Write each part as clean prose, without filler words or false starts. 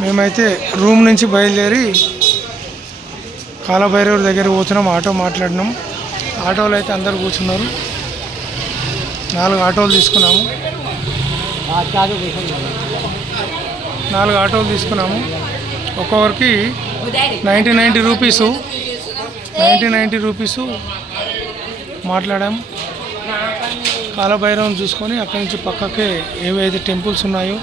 మేమైతే రూమ్ నుంచి బయలుదేరి కాలభైరవుడి దగ్గర పోతున్నాం. ఆటో మాట్లాడినాం. ఆటోలో అయితే అందరు కూర్చున్నారు. 4 ఆటోలు తీసుకున్నాము. 4 ఆటోలు తీసుకున్నాము. ఒక్కొక్కరికి 90 రూపీసు 90 రూపీసు మాట్లాడాము. కాలభైరవం చూసుకొని అక్కడి నుంచి పక్కకే ఏవైతే టెంపుల్స్ ఉన్నాయో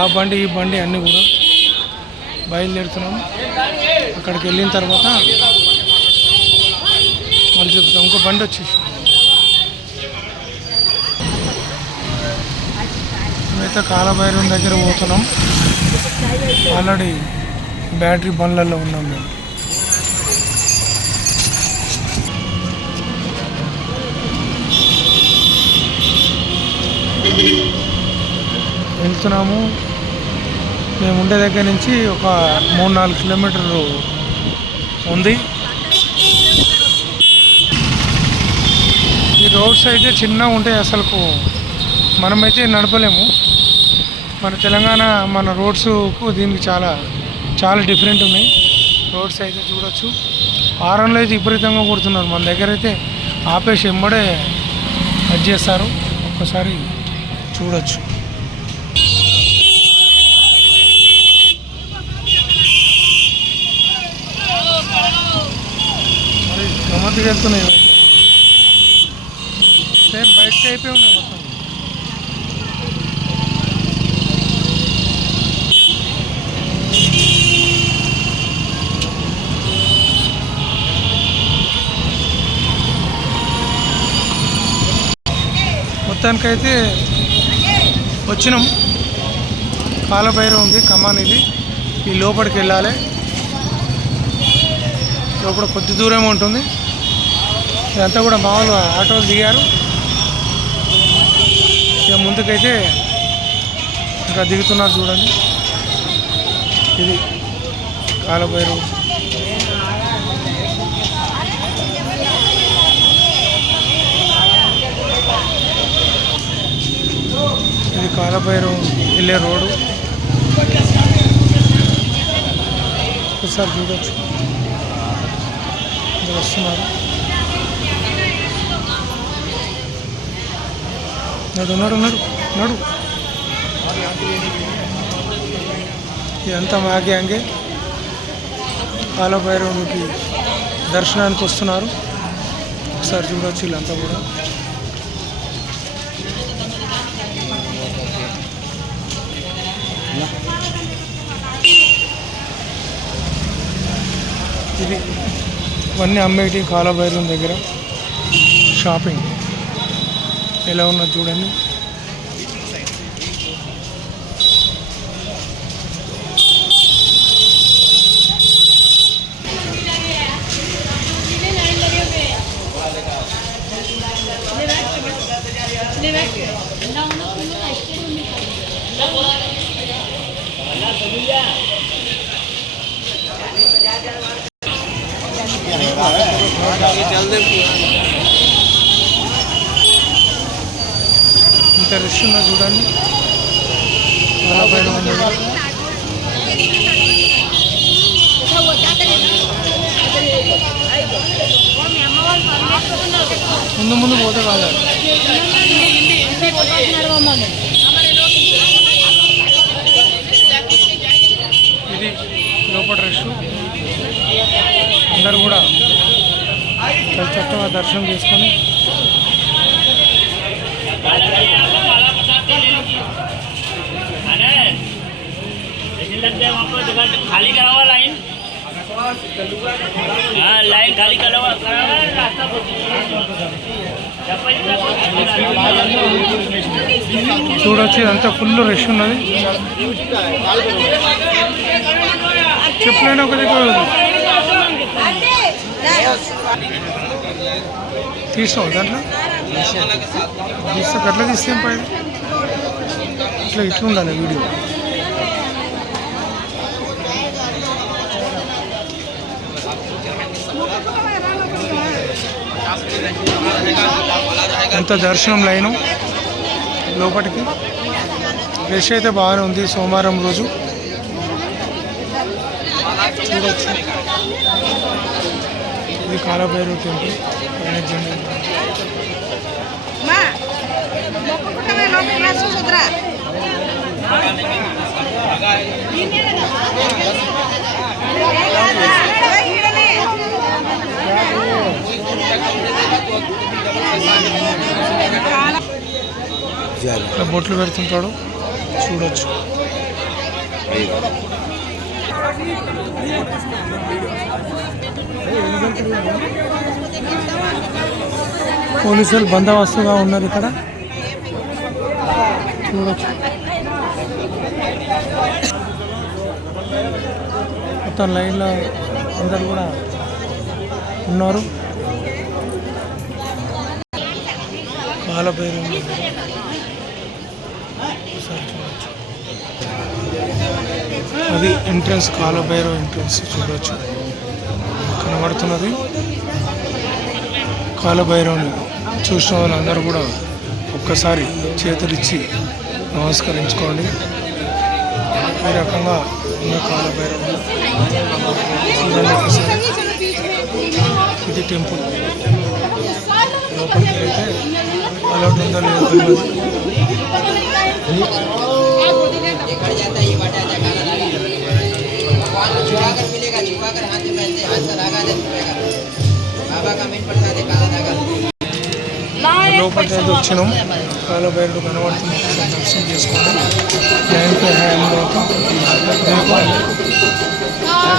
ఆ బండి ఈ బండి అన్నీ కూడా బయలుదేరుతున్నాము. అక్కడికి వెళ్ళిన తర్వాత మళ్ళీ చెప్తాం. ఇంకో బండి వచ్చేసి మేమైతే కాలభైరవం దగ్గర పోతున్నాం. ఆల్రెడీ బ్యాటరీ బండ్లలో ఉన్నాం మేము. వెళ్తున్నాము. మేము ఉండే దగ్గర నుంచి ఒక 3-4 కిలోమీటర్లు ఉంది. ఈ రోడ్స్ అయితే చిన్నగా ఉంటాయి. అసలుకు మనమైతే నడపలేము. మన తెలంగాణ మన రోడ్స్కు దీనికి చాలా డిఫరెంట్ ఉన్నాయి. రోడ్స్ అయితే చూడొచ్చు. హారన్లు అయితే విపరీతంగా కొడుతున్నారు. మన దగ్గర అయితే ఆపేసి ఎమ్మడే కట్ చేస్తారు. ఒక్కసారి చూడొచ్చు. మరి గమ్మత్తుగా వెళ్తున్నాయి. సేమ్ బైక్ టైపే ఉన్నాయి మొత్తం. మొత్తానికైతే వచ్చినాం. కాలభైరవం ఉంది, కమాన్ ఇది. ఈ లోపలికి వెళ్ళాలి. లోపల కొద్ది దూరం ఉంటుంది. ఇదంతా కూడా మామూలుగా ఆటోలు దిగారు. ఇక ముందుకైతే ఇంకా దిగుతున్నారు చూడండి. ఇది కాలభైరవం. ఇది కాలభైరవం వెళ్ళే రోడ్డు. ఒకసారి చూడొచ్చు. వస్తున్నారు. నడు ఇదంతా మా గ్యాంగే కాలభైరవునికి దర్శనానికి వస్తున్నారు. ఒకసారి చూడొచ్చు. వీళ్ళంతా కూడా ఇది ఇవన్నీ అమ్మేటి కాలభైరవం దగ్గర షాపింగ్ ఎలా ఉన్నది చూడండి. ఇంత రష్ ఉన్నా చూడండి. కాలభైరవం ముందు పోతే కాదు. ఇది లోపల రష్. అందరూ కూడా చక్కగా దర్శనం చేసుకొని खाली करावा लाइन लाइन खाली करावा रास्ता చూడొచ్చు. ఇదంతా ఫుల్ రష్ ఉన్నది. చెప్పలేని ఒక దగ్గర తీసావు దాంట్లో తీస్తే అట్లా తీస్తే పైన ఇట్లా ఉండాలి వీడియో. ఎంత దర్శనం లైను లోపలికి. రష్ అయితే బాగానే ఉంది. సోమవారం రోజు చూడొచ్చు. ఇది కాలభైరవ టెంపుల్ పైన జెండా. ఇట్లా బొట్లు పెడుతుంటాడు చూడొచ్చు. పోలీసులు బందోబస్తుగా ఉన్నారు ఇక్కడ చూడొచ్చు. మొత్తం లైన్లో అందరు కూడా ఉన్నారు. కాలభైరవ చూడొచ్చు. అది ఎంట్రన్స్, కాలభైరవ ఎంట్రన్స్ చూడొచ్చు. కనబడుతున్నది కాలభైరవుని. చూసిన వాళ్ళందరూ కూడా ఒక్కసారి చేతులిచ్చి నమస్కరించుకోండి. ఈ రకంగా ఉన్న కాలభైరవుని చూడండి ఒకసారి. ఇది టెంపుల్. లోపలికి వెళ్తే అలౌట్ ఉందో లేదో తెలియదు. లోపలికి అయితే వచ్చినాం. కాలభైరవుడు కనబడుతుంది. దర్శనం చేసుకోండి. థ్యాంక్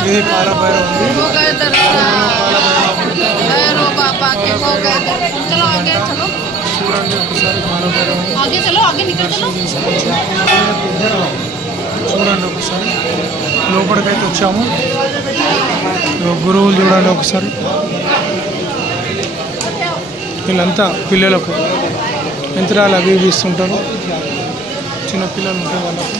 ఇది కాలభైరవ చూడండి ఒకసారి. కాలభైరవ చూడండి ఒకసారి. లోపలికైతే వచ్చాము. గురువులు చూడండి ఒకసారి. వీళ్ళంతా పిల్లలకు యంత్రాలు అవి ఇవి ఇస్తుంటారు. చిన్నపిల్లలు ఉంటాయి వాళ్ళకు.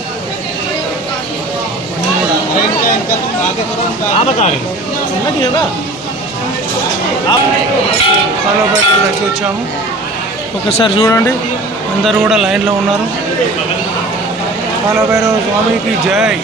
కాలభైరవుడికి వచ్చాము. ఒకసారి చూడండి. అందరూ కూడా లైన్లో ఉన్నారు. కాలభైరవ స్వామికి జై.